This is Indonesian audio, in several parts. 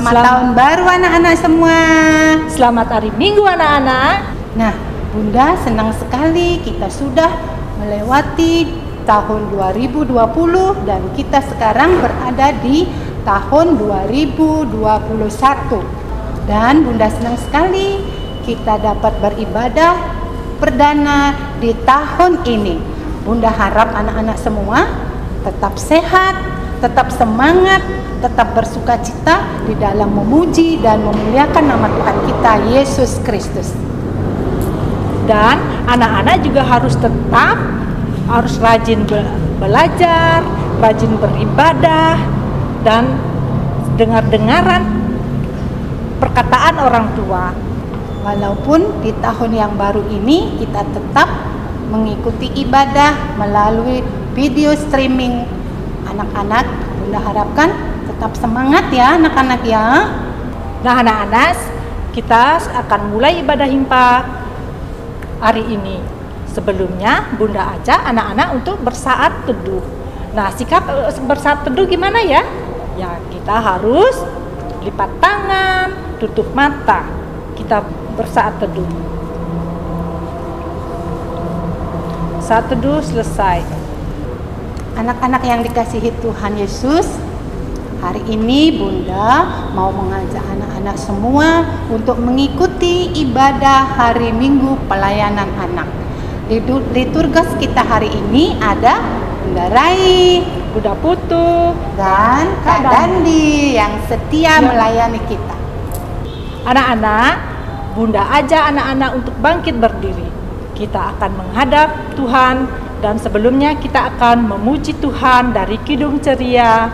Selamat tahun baru anak-anak semua. Selamat hari Minggu anak-anak. Nah, Bunda senang sekali kita sudah melewati tahun 2020 dan kita sekarang berada di tahun 2021. Dan Bunda senang sekali kita dapat beribadah perdana di tahun ini. Bunda harap anak-anak semua tetap sehat, tetap semangat, tetap bersukacita di dalam memuji dan memuliakan nama Tuhan kita Yesus Kristus. Dan anak-anak juga harus rajin belajar, rajin beribadah, dan dengar-dengaran perkataan orang tua. Walaupun di tahun yang baru ini kita tetap mengikuti ibadah melalui video streaming. Anak-anak, Bunda harapkan tetap semangat ya anak-anak ya. Nah anak-anak, kita akan mulai ibadah himpa hari ini. Sebelumnya Bunda ajak anak-anak untuk bersaat teduh. Nah sikap bersaat teduh gimana ya? Ya kita harus lipat tangan, tutup mata. Kita bersaat teduh. Saat teduh selesai. Anak-anak yang dikasihi Tuhan Yesus, hari ini Bunda mau mengajak anak-anak semua untuk mengikuti ibadah hari Minggu pelayanan anak. Liturgis kita hari ini ada Bunda Rai, Bunda Putu, dan Kak Dandi yang setia melayani kita. Anak-anak, Bunda ajak anak-anak untuk bangkit berdiri. Kita akan menghadap Tuhan dan sebelumnya kita akan memuji Tuhan dari Kidung Ceria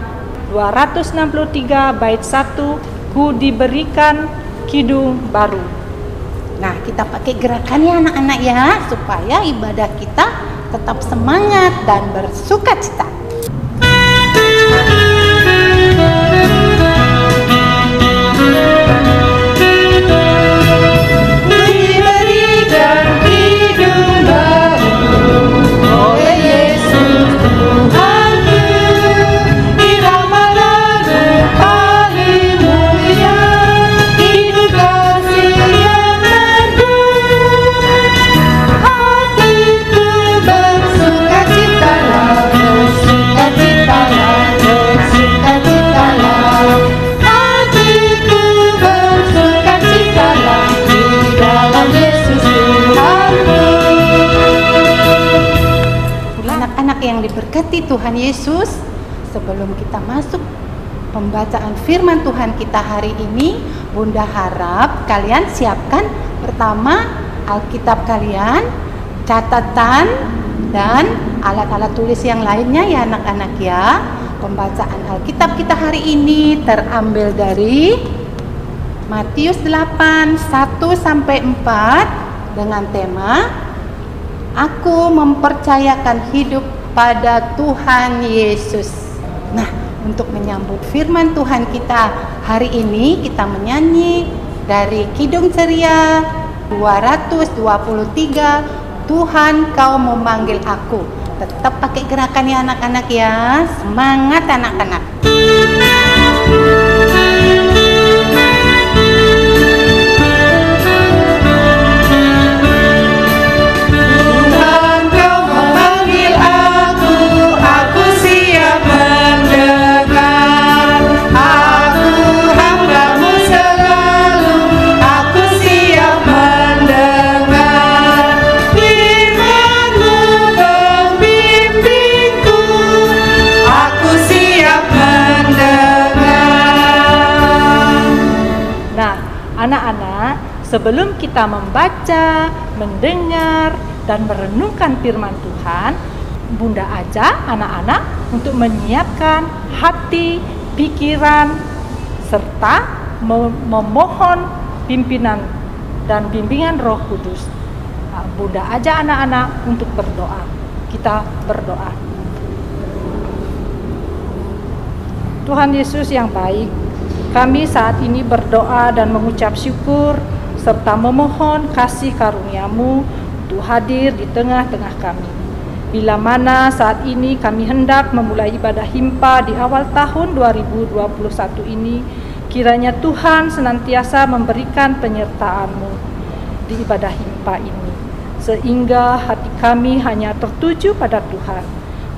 263 bait 1, Ku diberikan kidung baru. Nah, kita pakai gerakannya anak-anak ya, supaya ibadah kita tetap semangat dan bersukacita. Yang diberkati Tuhan Yesus, sebelum kita masuk pembacaan firman Tuhan kita hari ini, Bunda harap kalian siapkan pertama Alkitab kalian, catatan, dan alat-alat tulis yang lainnya ya anak-anak ya. Pembacaan Alkitab kita hari ini terambil dari Matius 8, 1-4 dengan tema Aku mempercayakan hidup pada Tuhan Yesus. Nah, untuk menyambut firman Tuhan kita hari ini, kita menyanyi dari Kidung Ceria 223, Tuhan kau memanggil aku. Tetap pakai gerakan ya anak-anak ya. Semangat anak-anak. Anak-anak, sebelum kita membaca, mendengar, dan merenungkan firman Tuhan, Bunda ajak anak-anak untuk menyiapkan hati, pikiran, serta memohon pimpinan dan bimbingan Roh Kudus. Bunda ajak anak-anak untuk berdoa. Kita berdoa. Tuhan Yesus yang baik, kami saat ini berdoa dan mengucap syukur serta memohon kasih karunia-Mu untuk hadir di tengah-tengah kami. Bila mana saat ini kami hendak memulai ibadah himpa di awal tahun 2021 ini, Kiranya Tuhan senantiasa memberikan penyertaan-Mu di ibadah himpa ini, sehingga hati kami hanya tertuju pada Tuhan,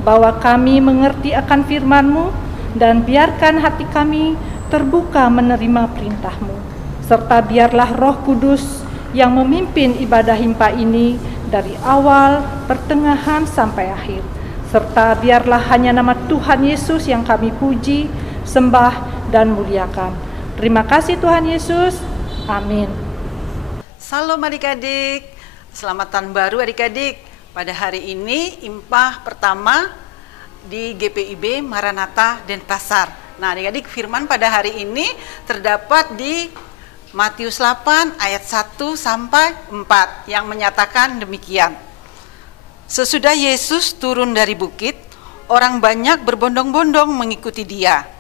bahwa kami mengerti akan firman-Mu, dan biarkan hati kami terbuka menerima perintah-Mu, serta biarlah Roh Kudus yang memimpin ibadah himpa ini dari awal, pertengahan, sampai akhir. Serta biarlah hanya nama Tuhan Yesus yang kami puji, sembah, dan muliakan. Terima kasih Tuhan Yesus. Amin. Salam adik-adik, selamat tahun baru adik-adik. Pada hari ini impah pertama di GPIB Maranatha Denpasar. Nah adik-adik, firman pada hari ini terdapat di Matius 8 ayat 1 sampai 4 yang menyatakan demikian. Sesudah Yesus turun dari bukit, orang banyak berbondong-bondong mengikuti dia.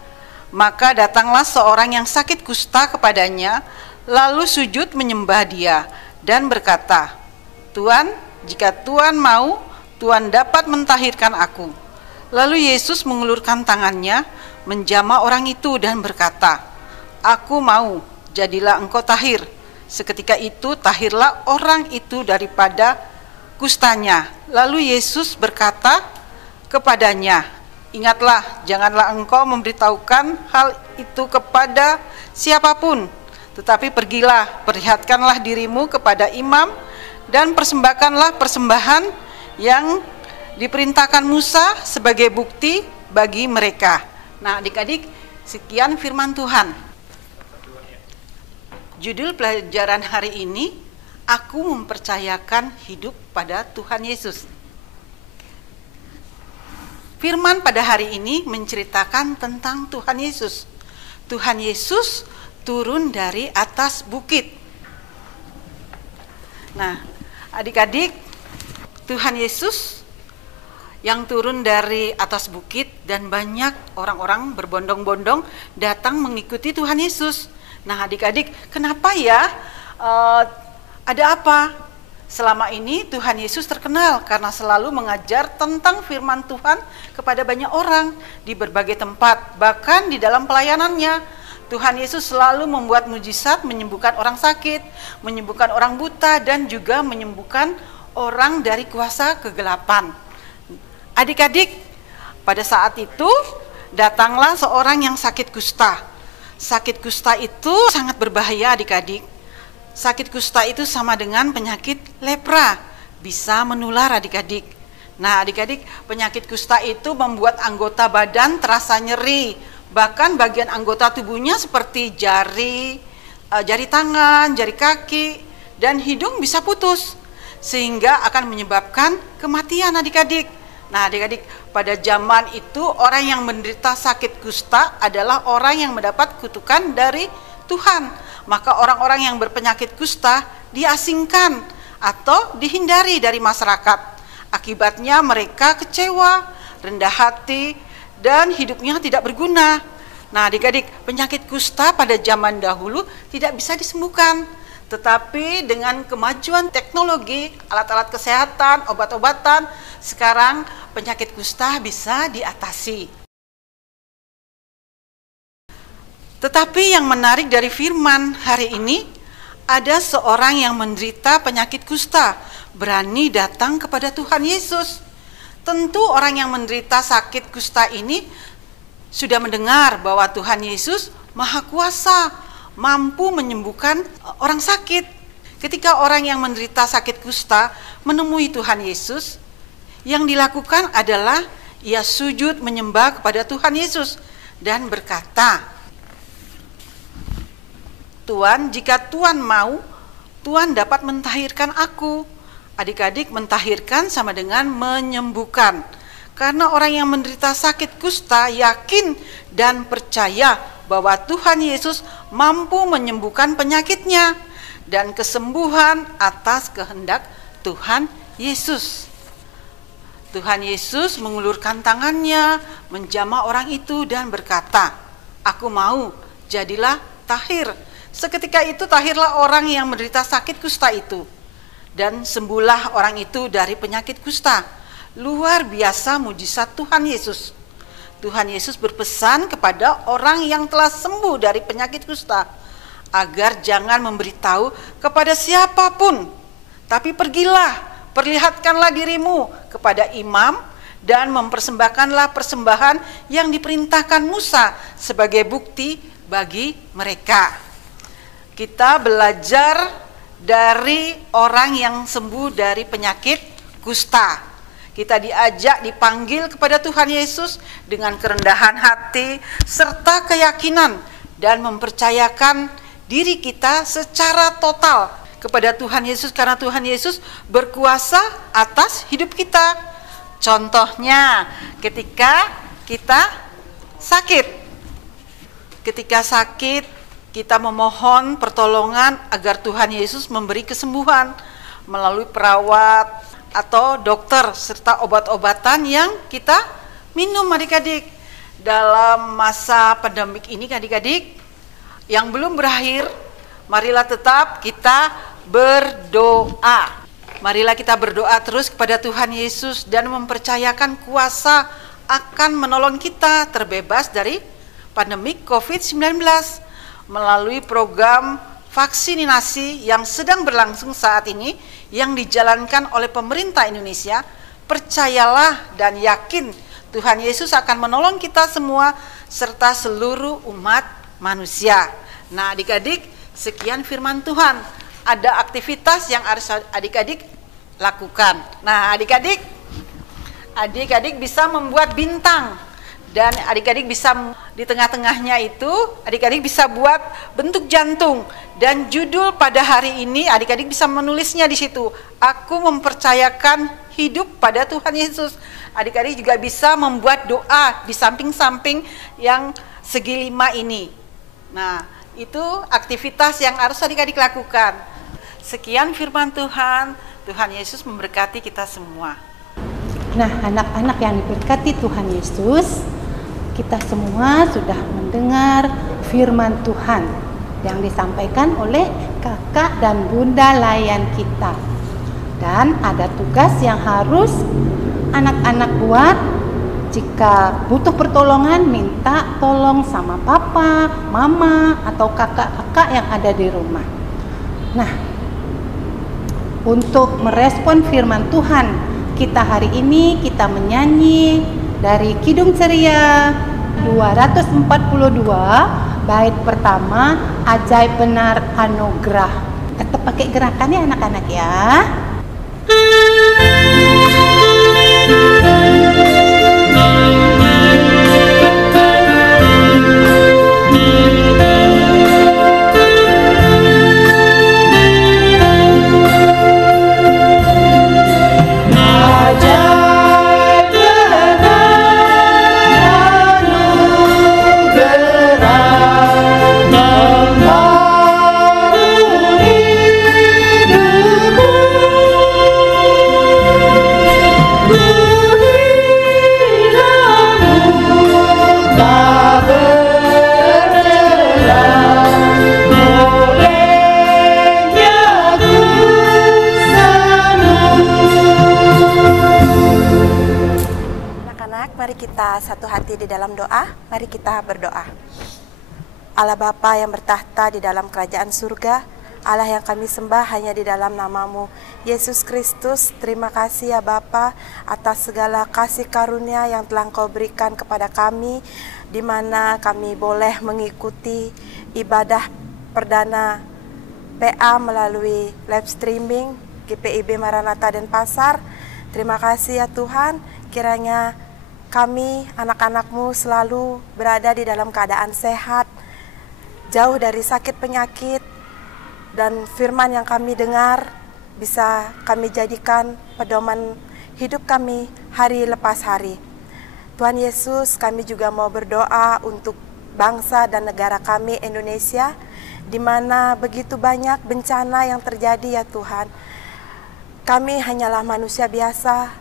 Maka datanglah seorang yang sakit kusta kepadanya, lalu sujud menyembah dia dan berkata, "Tuan, jika Tuan mau, Tuan dapat mentahirkan aku." Lalu Yesus mengulurkan tangannya, menjamah orang itu dan berkata, "Aku mau, jadilah engkau tahir." Seketika itu tahirlah orang itu daripada kustanya. Lalu Yesus berkata kepadanya, "Ingatlah, janganlah engkau memberitahukan hal itu kepada siapapun, tetapi pergilah, perlihatkanlah dirimu kepada imam dan persembahkanlah persembahan yang diperintahkan Musa sebagai bukti bagi mereka." Nah adik-adik, sekian firman Tuhan. Judul pelajaran hari ini, aku mempercayakan hidup pada Tuhan Yesus. Firman pada hari ini menceritakan tentang Tuhan Yesus. Tuhan Yesus turun dari atas bukit. Nah, adik-adik, Tuhan Yesus yang turun dari atas bukit dan banyak orang-orang berbondong-bondong datang mengikuti Tuhan Yesus. Nah adik-adik, kenapa ya? Ada apa? Selama ini Tuhan Yesus terkenal karena selalu mengajar tentang firman Tuhan kepada banyak orang di berbagai tempat. Bahkan di dalam pelayanannya, Tuhan Yesus selalu membuat mujizat, menyembuhkan orang sakit, menyembuhkan orang buta, dan juga menyembuhkan orang dari kuasa kegelapan. Adik-adik, pada saat itu datanglah seorang yang sakit kusta. Sakit kusta itu sangat berbahaya adik-adik. Sakit kusta itu sama dengan penyakit lepra, bisa menular adik-adik. Nah adik-adik, penyakit kusta itu membuat anggota badan terasa nyeri. Bahkan bagian anggota tubuhnya seperti jari tangan, jari kaki, dan hidung bisa putus. Sehingga akan menyebabkan kematian adik-adik. Nah adik-adik, pada zaman itu orang yang menderita sakit kusta adalah orang yang mendapat kutukan dari Tuhan. Maka orang-orang yang berpenyakit kusta diasingkan atau dihindari dari masyarakat. Akibatnya mereka kecewa, rendah hati, dan hidupnya tidak berguna. Nah adik-adik, penyakit kusta pada zaman dahulu tidak bisa disembuhkan. Tetapi dengan kemajuan teknologi, alat-alat kesehatan, obat-obatan, sekarang penyakit kusta bisa diatasi. Tetapi yang menarik dari firman hari ini, ada seorang yang menderita penyakit kusta, berani datang kepada Tuhan Yesus. Tentu orang yang menderita sakit kusta ini sudah mendengar bahwa Tuhan Yesus Maha Kuasa, mampu menyembuhkan orang sakit. Ketika orang yang menderita sakit kusta menemui Tuhan Yesus, yang dilakukan adalah ia sujud menyembah kepada Tuhan Yesus dan berkata, "Tuan, jika Tuan mau, Tuan dapat mentahirkan aku." Adik-adik, mentahirkan sama dengan menyembuhkan. Karena orang yang menderita sakit kusta yakin dan percaya bahwa Tuhan Yesus mampu menyembuhkan penyakitnya dan kesembuhan atas kehendak Tuhan Yesus. Tuhan Yesus mengulurkan tangannya, menjamah orang itu dan berkata, "Aku mau, jadilah tahir." Seketika itu tahirlah orang yang menderita sakit kusta itu, dan sembuhlah orang itu dari penyakit kusta. Luar biasa mujizat Tuhan Yesus. Tuhan Yesus berpesan kepada orang yang telah sembuh dari penyakit kusta agar jangan memberitahu kepada siapapun, tapi pergilah, perlihatkanlah dirimu kepada imam dan mempersembahkanlah persembahan yang diperintahkan Musa sebagai bukti bagi mereka. Kita belajar dari orang yang sembuh dari penyakit kusta. Kita diajak, dipanggil kepada Tuhan Yesus dengan kerendahan hati serta keyakinan dan mempercayakan diri kita secara total kepada Tuhan Yesus, karena Tuhan Yesus berkuasa atas hidup kita. Contohnya ketika kita sakit. Ketika sakit, kita memohon pertolongan agar Tuhan Yesus memberi kesembuhan melalui perawat atau dokter serta obat-obatan yang kita minum adik-adik. Dalam masa pandemik ini adik-adik yang belum berakhir, marilah tetap kita berdoa. Marilah kita berdoa terus kepada Tuhan Yesus dan mempercayakan kuasa akan menolong kita terbebas dari pandemik COVID-19 melalui program vaksinasi yang sedang berlangsung saat ini yang dijalankan oleh pemerintah Indonesia. Percayalah dan yakin Tuhan Yesus akan menolong kita semua serta seluruh umat manusia. Nah adik-adik, sekian firman Tuhan. Ada aktivitas yang harus adik-adik lakukan. Nah adik-adik bisa membuat bintang. Dan adik-adik bisa di tengah-tengahnya itu, adik-adik bisa buat bentuk jantung. Dan judul pada hari ini adik-adik bisa menulisnya di situ. Aku mempercayakan hidup pada Tuhan Yesus. Adik-adik juga bisa membuat doa di samping-samping yang segi 5 ini. Nah, itu aktivitas yang harus adik-adik lakukan. Sekian firman Tuhan. Tuhan Yesus memberkati kita semua. Nah, anak-anak yang diberkati Tuhan Yesus, kita semua sudah mendengar firman Tuhan yang disampaikan oleh kakak dan bunda layan kita. Dan ada tugas yang harus anak-anak buat. Jika butuh pertolongan, minta tolong sama papa, mama, atau kakak-kakak yang ada di rumah. Nah, untuk merespon firman Tuhan kita hari ini, kita menyanyi dari Kidung Ceria 242 bait pertama, Ajaib Benar Anugerah. Tetap pakai gerakannya anak-anak ya. Satu hati di dalam doa, mari kita berdoa. Allah Bapa yang bertahta di dalam kerajaan surga, Allah yang kami sembah hanya di dalam nama-Mu, Yesus Kristus. Terima kasih ya Bapa atas segala kasih karunia yang telah Engkau berikan kepada kami, di mana kami boleh mengikuti ibadah perdana PA melalui live streaming GPIB Maranatha Denpasar. Terima kasih ya Tuhan, kiranya kami, anak-anak-Mu selalu berada di dalam keadaan sehat, jauh dari sakit penyakit, dan firman yang kami dengar bisa kami jadikan pedoman hidup kami hari lepas hari. Tuhan Yesus, kami juga mau berdoa untuk bangsa dan negara kami Indonesia, di mana begitu banyak bencana yang terjadi ya Tuhan. Kami hanyalah manusia biasa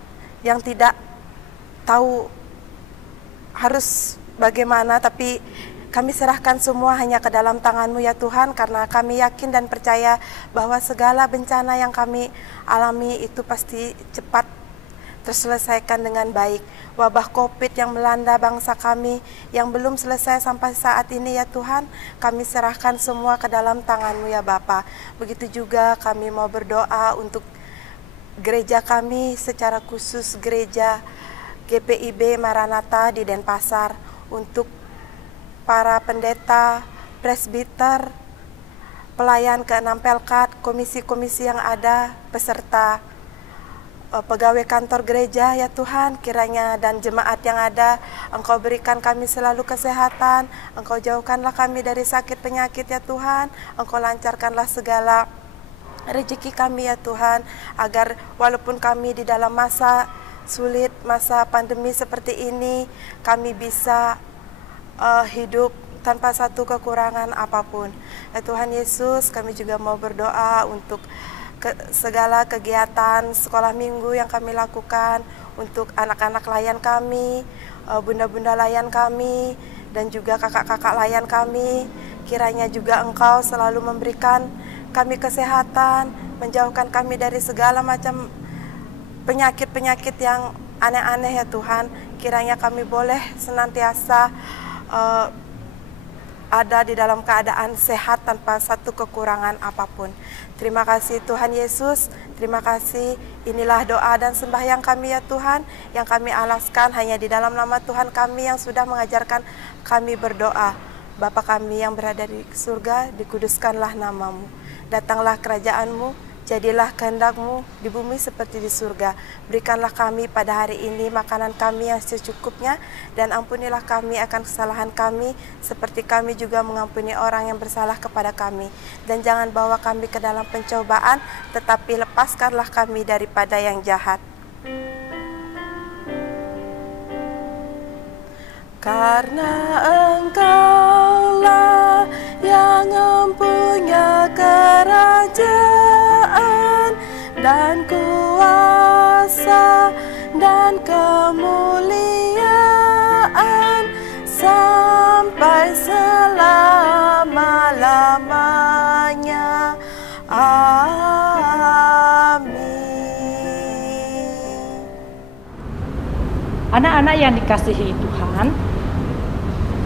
yang tidak tahu harus bagaimana, tapi kami serahkan semua hanya ke dalam tangan-Mu ya Tuhan, karena kami yakin dan percaya bahwa segala bencana yang kami alami itu pasti cepat terselesaikan dengan baik. Wabah COVID yang melanda bangsa kami yang belum selesai sampai saat ini ya Tuhan, kami serahkan semua ke dalam tangan-Mu ya Bapa. Begitu juga kami mau berdoa untuk gereja kami, secara khusus gereja GPIB Maranatha di Denpasar, untuk para pendeta, presbiter, pelayan ke-6 Pelkat, komisi-komisi yang ada, peserta pegawai kantor gereja ya Tuhan, kiranya dan jemaat yang ada, Engkau berikan kami selalu kesehatan, Engkau jauhkanlah kami dari sakit penyakit ya Tuhan, Engkau lancarkanlah segala rezeki kami ya Tuhan, agar walaupun kami di dalam masa sulit, masa pandemi seperti ini, kami bisa hidup tanpa satu kekurangan apapun. Ya Tuhan Yesus, kami juga mau berdoa untuk segala kegiatan sekolah minggu yang kami lakukan, untuk anak-anak layan kami, bunda-bunda layan kami, dan juga kakak-kakak layan kami. Kiranya juga Engkau selalu memberikan kami kesehatan, menjauhkan kami dari segala macam penyakit-penyakit yang aneh-aneh ya Tuhan. Kiranya kami boleh senantiasa ada di dalam keadaan sehat tanpa satu kekurangan apapun. Terima kasih Tuhan Yesus, terima kasih. Inilah doa dan sembahyang kami ya Tuhan, yang kami alaskan hanya di dalam nama Tuhan kami yang sudah mengajarkan kami berdoa. Bapa kami yang berada di surga, dikuduskanlah nama-Mu. Datanglah kerajaan-Mu, jadilah kehendak-Mu di bumi seperti di surga. Berikanlah kami pada hari ini makanan kami yang secukupnya, dan ampunilah kami akan kesalahan kami, seperti kami juga mengampuni orang yang bersalah kepada kami. Dan jangan bawa kami ke dalam pencobaan, tetapi lepaskanlah kami daripada yang jahat. Karena Engkaulah yang mempunyai kerajaan dan kuasa dan kemuliaan sampai selama-lamanya. Amin. Anak-anak yang dikasihi Tuhan,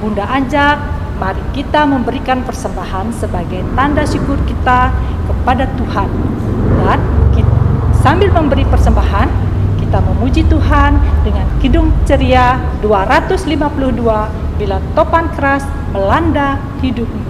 Bunda ajak, mari kita memberikan persembahan sebagai tanda syukur kita kepada Tuhan. Dan sambil memberi persembahan, kita memuji Tuhan dengan kidung ceria 252, bila topan keras melanda hidupmu.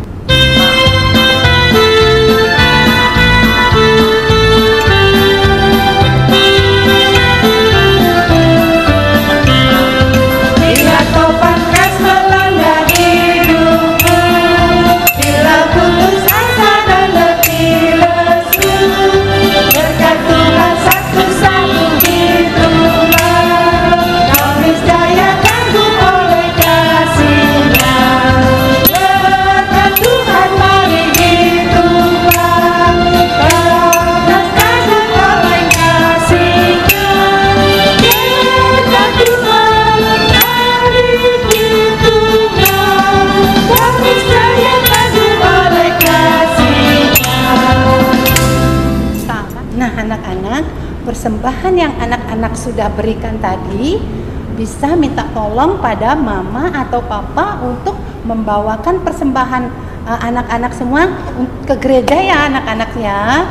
Persembahan yang anak-anak sudah berikan tadi, bisa minta tolong pada mama atau papa untuk membawakan persembahan anak-anak semua ke gereja ya anak-anak ya.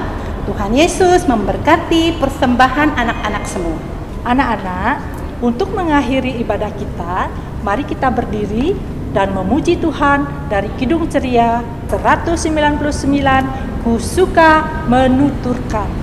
Tuhan Yesus memberkati persembahan anak-anak semua. Anak-anak, untuk mengakhiri ibadah kita, mari kita berdiri dan memuji Tuhan dari Kidung Ceria 199, Ku Suka Menuturkan.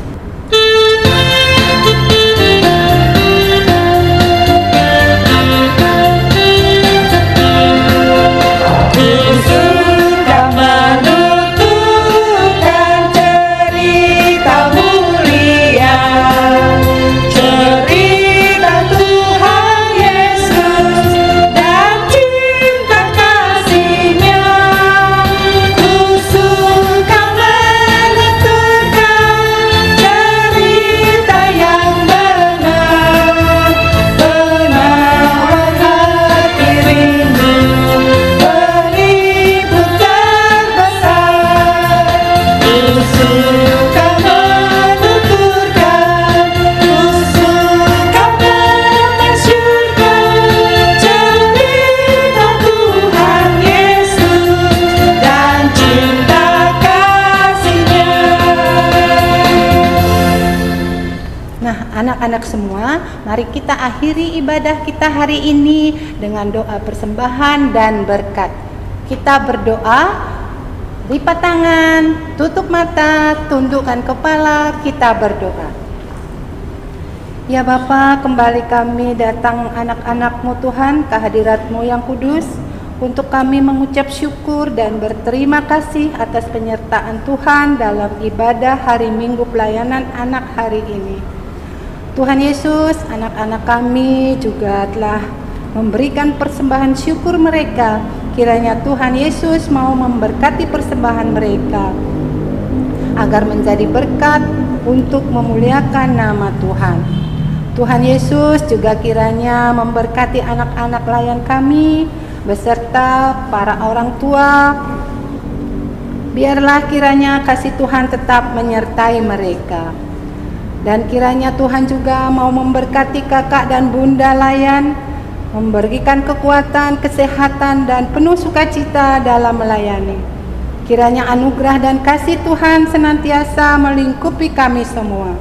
anak-anak semua, mari kita akhiri ibadah kita hari ini dengan doa persembahan dan berkat. Kita berdoa, lipat tangan, tutup mata, tundukkan kepala, kita berdoa. Ya Bapa, kembali kami datang anak-anak-Mu Tuhan, ke hadirat-Mu yang kudus, untuk kami mengucap syukur dan berterima kasih atas penyertaan Tuhan dalam ibadah hari Minggu pelayanan anak hari ini. Tuhan Yesus, anak-anak kami juga telah memberikan persembahan syukur mereka. Kiranya Tuhan Yesus mau memberkati persembahan mereka, agar menjadi berkat untuk memuliakan nama Tuhan. Tuhan Yesus juga kiranya memberkati anak-anak layan kami, beserta para orang tua. Biarlah kiranya kasih Tuhan tetap menyertai mereka. Dan kiranya Tuhan juga mau memberkati kakak dan bunda layan, memberikan kekuatan, kesehatan, dan penuh sukacita dalam melayani. Kiranya anugerah dan kasih Tuhan senantiasa melingkupi kami semua.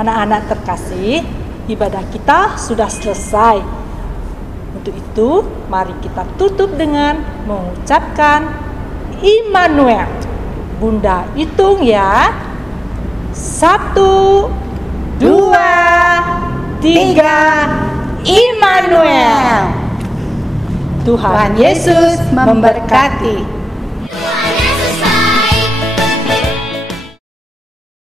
Anak-anak terkasih, ibadah kita sudah selesai. Untuk itu, mari kita tutup dengan mengucapkan Immanuel. Bunda hitung ya. 1, 2, 3, Immanuel. Tuhan Yesus memberkati.